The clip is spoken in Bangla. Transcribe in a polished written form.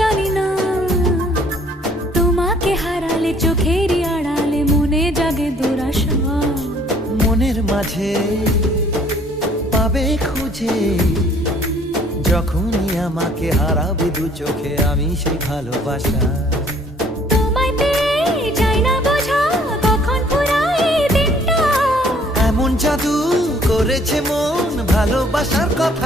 জানি না তোমাকে হারালে চোখের আড়ালে মনে জাগে দুরাশা, মনের মাঝে পাবে খুঁজে যখনই আমাকে হারাবে দু চোখে আমি সেই ভালোবাসা। তোমায় পেয়ে যাই না বোঝা কখন ফুরায় দিনটা, এমন জাদু করেছে মন ভালোবাসার কথা।